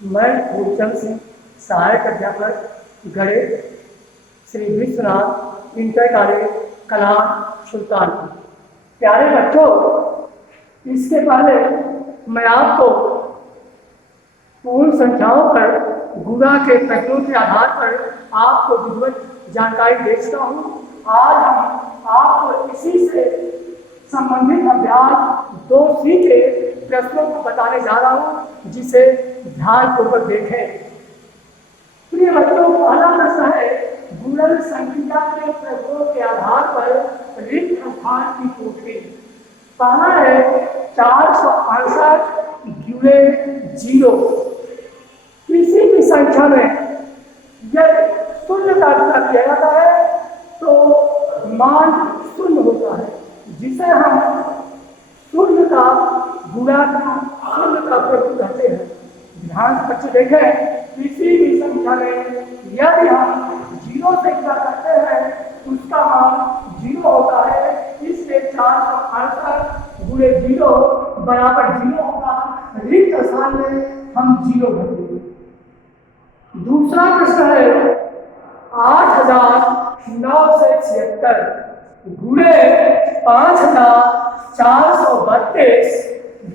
मैं भूपचंद सिंह, सहायक अध्यापक गणित, श्री विश्वनाथ इंटर कॉलेज कलाम सुल्तानपुर। प्यारे बच्चों, इसके पहले मैं आपको पूर्ण संख्याओं पर गुणा के प्रकरणों के आधार पर आपको विधिवत जानकारी दे चुका हूँ। आज हम आपको इसी से संबंधित अभ्यास 2C के प्रश्नों को बताने जा रहा हूँ, जिसे ध्यानपूर्वक देखें। प्रिय बच्चों, पहला प्रश्न है गुणन संख्या के प्रकरणों के आधार पर रिक्त स्थान की पूर्ति। पहला है 468 गुणे 0। किसी भी संख्या में यदि शून्य का गुणा किया जाता है तो मान शून्य होता है, जिसे हम शून्य का गुणा शून्य का प्रयोग कहते हैं। ध्यान से बच्चे देखें, किसी भी संख्या में यदि हम 0 से गुणा करते हैं उसका मान 0 होता है, इसलिए 468 गुणे 0 बराबर 0 होगा। रिक्त स्थान में हम 0 भरेंगे। दूसरा प्रश्न है 8976 गुणे 5432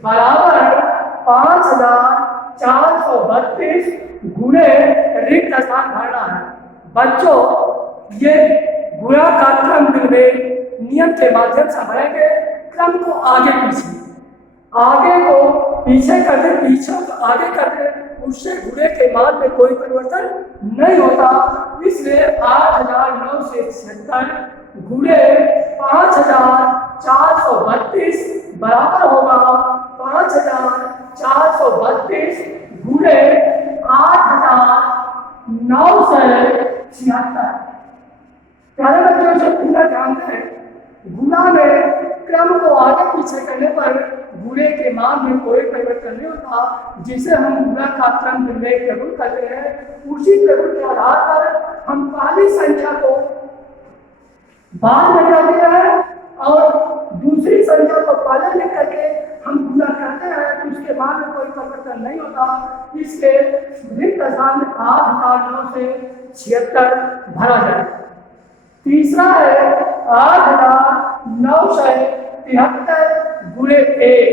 बराबर 5432 गुणे रिक्त स्थान भरना है। बच्चों, ये गुणा का क्रम में नियम के माध्यम से भरेंगे। क्रम को आगे को पीछे कर दे, पीछे को आगे कर दे, उससे गुणे के मान में कोई परिवर्तन नहीं होता। इसलिए 8976 गुणे 5432 बराबर होगा 5432 गुणे 8976। प्यारे बच्चों, से पूरा ध्यान दें, गुणा में क्रम को आगे पीछे करने पर गुणे के मान में कोई परिवर्तन नहीं होता, जिसे हम गुणा का क्रम निर्णय प्रयोग करते हैं। उसी प्रयोग के आधार पर हम पहली संख्या को बाद में करते हैं और दूसरी संख्या को पहले लिख करके हम गुणा करते हैं, तो उसके बाद में कोई परिवर्तन नहीं होता। इसलिए रिक्त स्थान में 8976 भरा जाए। तीसरा है 8973 गुणे 1।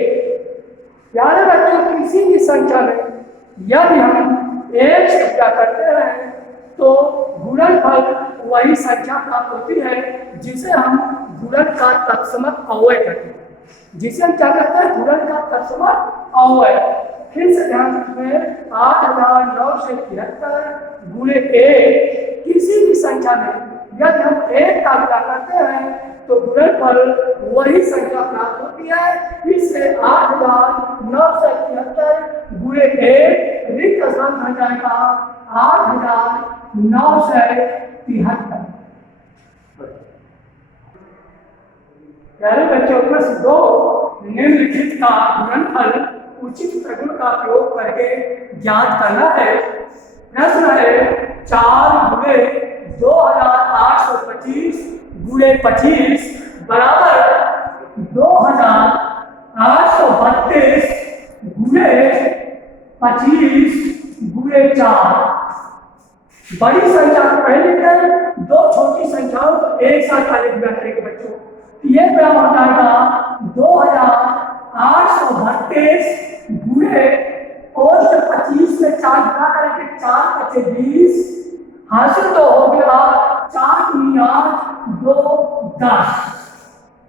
प्यारे बच्चों, किसी भी संख्या में यदि हम 1 से गुणा करते हैं तो गुणनफल वही संख्या प्राप्त होती है, जिसे हम गुणन का तत्समक अव्यय कहते हैं। जिसे हम क्या कहते हैं? गुणन का तत्समक अव्यय। फिर से ध्यान रखें, 8973 गुणे 1। किसी भी संख्या में यदि हम 1 का गुणा करते हैं तो गुणनफल वही संख्या प्राप्त होती है। इससे 8973 गुणे 1 रिक्त स्थान बन जाएगा 8973। प्यारे बच्चों, प्रश्न 2 निम्नलिखित का गुणनफल उचित प्रगुण का प्रयोग करके ज्ञात करना है। प्रश्न है 4 गुणे 2825 गुणे 25 बराबर 2832 गुणे 25 गुणे 4। बड़ी संख्या को पहले कर, 2 छोटी संख्याओं को एक साथ पहले गुणा करेंगे बच्चों। ये बराबर हो जाएगा 2832 गुणे 25 में 4 गुणा करेंगे, 4 × 20 हासिल तो हो गया 4 × 8 2 10।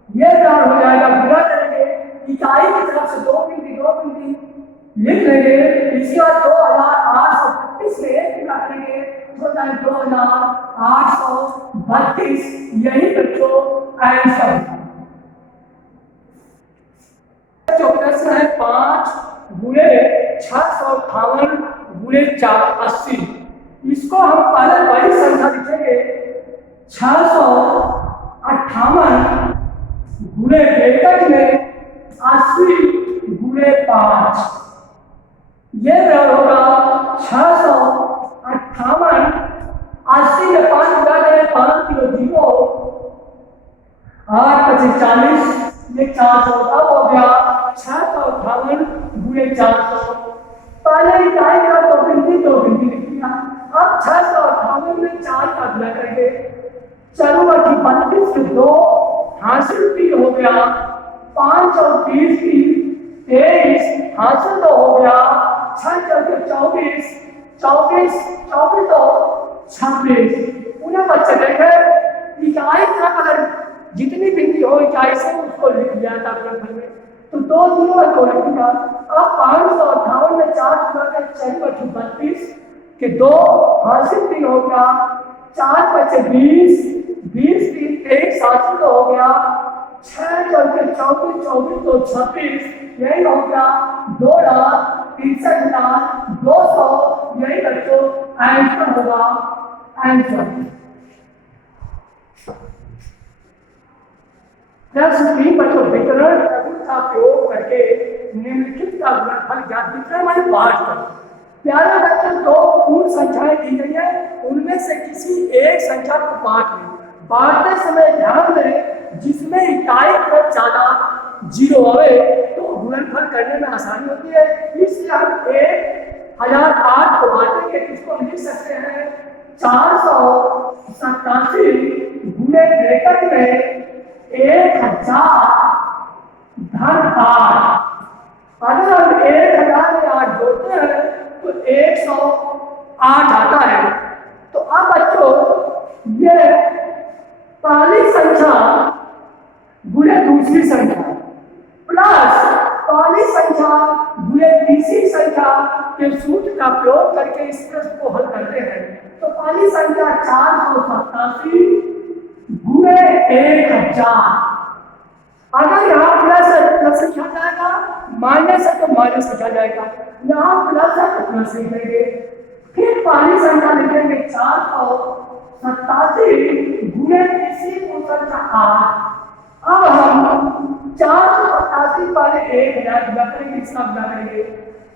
ये बराबर हो जाएगा, गुणा करेंगे इकाई की तरफ से 2 बिंदी लिख लेंगे। इसके बाद 2832 से 1 गुणा करेंगे तो 2832। यही बच्चों आंसर। जो प्रश्न है 5 गुणे 658 गुणे 480। इसको हम पहले बड़ी संख्या लिखेंगे 658 गुणे ब्रैकेट में 80 गुणे 5। ये बराबर होगा 658 80 में 5 गुणा करें 5 किलो 0 8 × 40 ये 414 हो गया 658 गुणे 400। पहले इकाई का दो बिंदी लिख दिया। अब 658 में 4 का गुणा करेंगे। चलो 32 से 2 हासिल 3 हो गया, 5 और 30 की 23 हासिल 2 हो गया, 6 चौके 24, 24 24 तो 26। उन्हें बच्चे देखे इकाई का अगर जितनी बिंदी हो इकाई से उसको लिख लिया था अपने में, तो 2 जीरो को लिख दिया। अब 558 में 4 गुणा कर 4 32 के 2 हासिल 3 हो गया, 4 बचे 20, 20 की 23 हासिल हो गया, 6 चौके 24, 24 तो 26, यही हो गया 2,63,200। यही बच्चों आंसर होगा। आंसर बच्चों विकरण का प्रयोग करके निम्नलिखित का गुणनफल ज्ञात। विकरण माने बांट कर। प्यारे बच्चों, 2 पूर्ण संख्याएं दी गई है, उनमें से किसी एक संख्या को बांट लें। बांटते समय ध्यान दें जिसमें इकाई क्रम ज्यादा जीरो आवे तो गुणनफल करने में आसानी होती है। इसलिए हम 1008 को बांटेंगे, किसको लिख सकते हैं 487 गुणे ब्रैकेट में 1000 धन 8। अगर हम 1000 में 8 जोड़ते हैं तो 108 आता है। तो अब बच्चों ये पहली संख्या गुणे दूसरी संख्या प्लस पहली संख्या गुणे तीसरी संख्या के सूत्र का प्रयोग करके इस प्रश्न को हल करते हैं। तो पहली संख्या 487 गुणे 1000। अगर यहाँ प्लस है प्लस लिखा जाएगा, माइनस है तो माइनस लिखा जाएगा। यहाँ प्लस है तो प्लस लिखेंगे। फिर पहली संख्या लिखेंगे 487 गुणे तीसरी को संख्या 8। अब हम 487 पहले 1000 गुणा करेंगे, इसका गुणा करेंगे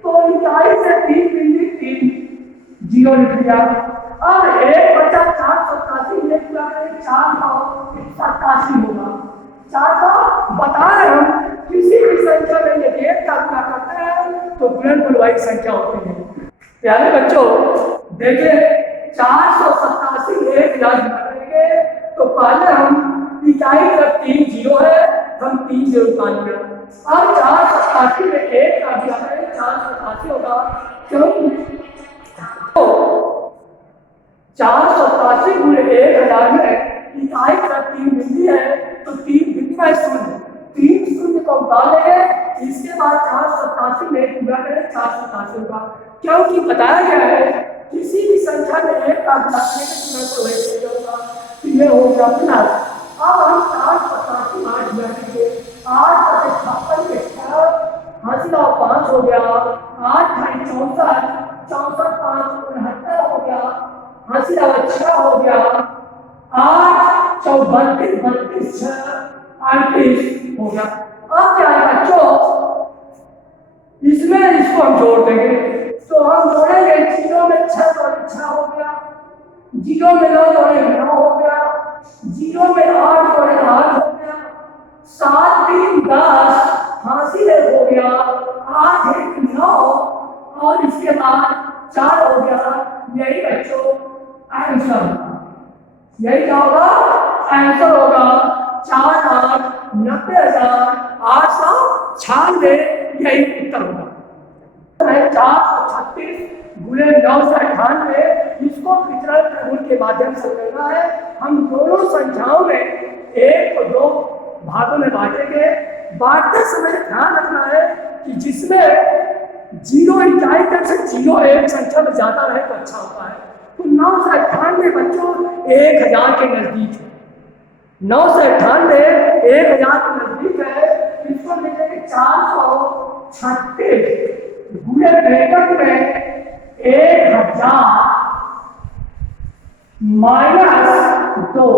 तो इकाई से 3 बिंदी 3 जीरो लिख दिया। अब 1 बचा 487 में गुणा करेंगे 487 होगा। 400 बता रहे हम किसी भी संख्या में यदि 1 का गुणा करते हैं तो गुणनफल वाली संख्या होती है। प्यारे बच्चों देखिए 487 1000 गुणा करेंगे तो पहले हम इकाई जब 3 जीरो है हम 3 जीरो निकाल लिया। अब 487 में 1 का गुणा करें 487 होगा, क्योंकि तो 487 गुणे 1000 में इकाई जब 3 बिंदी है तो 3 बिंदी का शून्य 3 शून्य को डालेंगे, इसके बाद 487 में गुणा करें 487 होगा। क्योंकि बताया गया है किसी भी संख्या में 1 का गुणा करने के समय तो होगा, तो ये हो गया प्लस। अब हम 487 8 गुणा करेंगे, 8 बटे 56 के 6 हासिल 5 हो गया, 8 × 64 64 5 69 हो गया, हासिल 6 हो गया, 8 4 32 32 6 38 हो गया। अब क्या है बच्चों इसमें इसको हम जोड़ देंगे तो हम जोड़ेंगे 0 में 6 जोड़े 6 हो गया, 0 में 9 जोड़े 9 हो गया, 0 में 8 जोड़े 8 हो गया, 7 3 10 हासिल हो गया, 8 1 9 और इसके बाद 4 हो गया। यही बच्चों आंसर, यही क्या होगा आंसर होगा 4,90,896। यही उत्तर होगा। 436 गुणे 998 इसको वितरण प्रगुण के माध्यम से करना है। हम दोनों संख्याओं में 1 को 2 भागों में बांटेंगे। बांटते समय ध्यान रखना है कि जिसमें जीरो इकाई तक से जीरो एक संख्या में ज्यादा रहे तो अच्छा होता है। तो 998 बच्चों 1000 के नजदीक है, 998 1000 के नजदीक है। इसको लिखेंगे 436 गुणे ब्रैकेट में 1000 माइनस 2।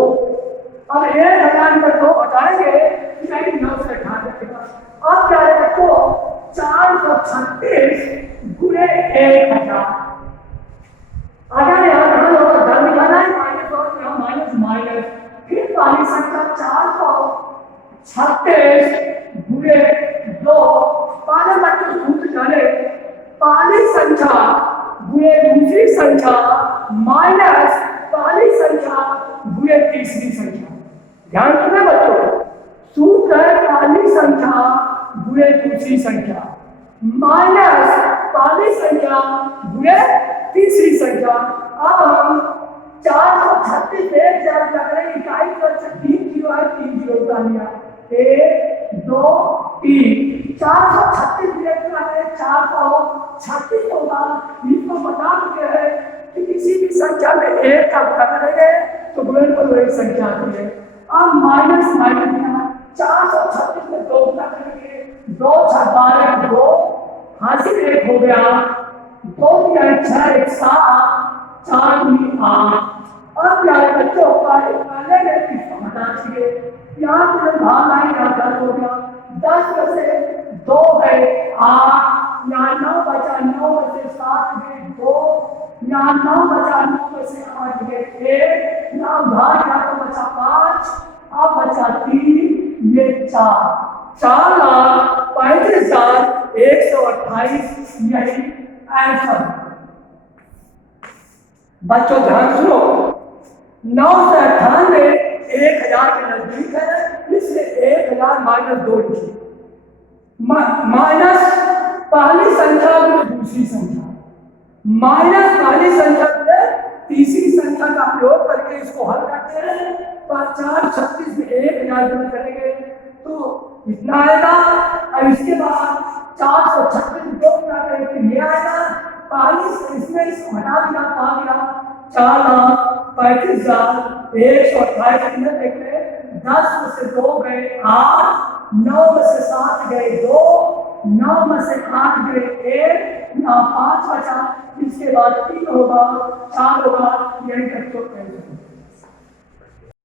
अब 1000 में 2 हटाएंगे तो 998 के पास अब क्या है बच्चों 436 गुणे 1000। अगर यहाँ धन होगा धन लिखाना है, माइनस और यहाँ माइनस माइनस, फिर वाली संख्या 36 गुणे 2। पहले बच्चों सूत्र जाने, पहली संख्या गुणे दूसरी संख्या माइनस पहली संख्या गुणे तीसरी संख्या। ध्यान रखना बच्चों, सूत्र है पहली संख्या गुणे दूसरी संख्या माइनस पहली संख्या गुणे तीसरी संख्या। अब हम 436 एक जब लग रहे इकाई कर सकती 0 है 3 0 का लिया 1 2 3 436 मिनट में 436 होगा। इसको बता चुके हैं कि किसी भी संख्या में एक का गुणा करेंगे तो गुणनफल वही संख्या आती है। अब माइनस माइनस 436 में 2 गुणा करेंगे 2 6 12 2 हासिल 1 हो गया 2 6 1 7 4 3 8। अब यार बच्चों पहले में किसको बता दीजिए, यहाँ से भाग आए यहाँ 10 हो गया 10 में से 2 है 8, यहाँ 9 बचा 9 में से 7 गए 2, यहाँ 9 बचा 9 में से 8 गए 1, यहाँ भाग यहाँ तो बचा 5, अब बचा 3 ये 4,35,128 यही आंसर। बच्चों ध्यान सुनो, 9 से 98 1000 के नजदीक है, इसलिए 1000 माइनस 2 लिखिए। माइनस पहली संख्या में दूसरी संख्या माइनस पहली संख्या में तीसरी संख्या का प्रयोग करके इसको हल करते हैं। 436 में 1000 गुणा करेंगे तो इतना आएगा। और इसके बाद 436 में 2 गुणा करेंगे ये आएगा। पहली इसमें इसको हटा दिया आ गया 4,35,128 में देख ले 10 में से 2 गए 8, 9 में से 7 गए 2, 9 में से 8 गए 1, यहाँ 5 बचा, इसके बाद 3 होगा 4 होगा, यही तक तो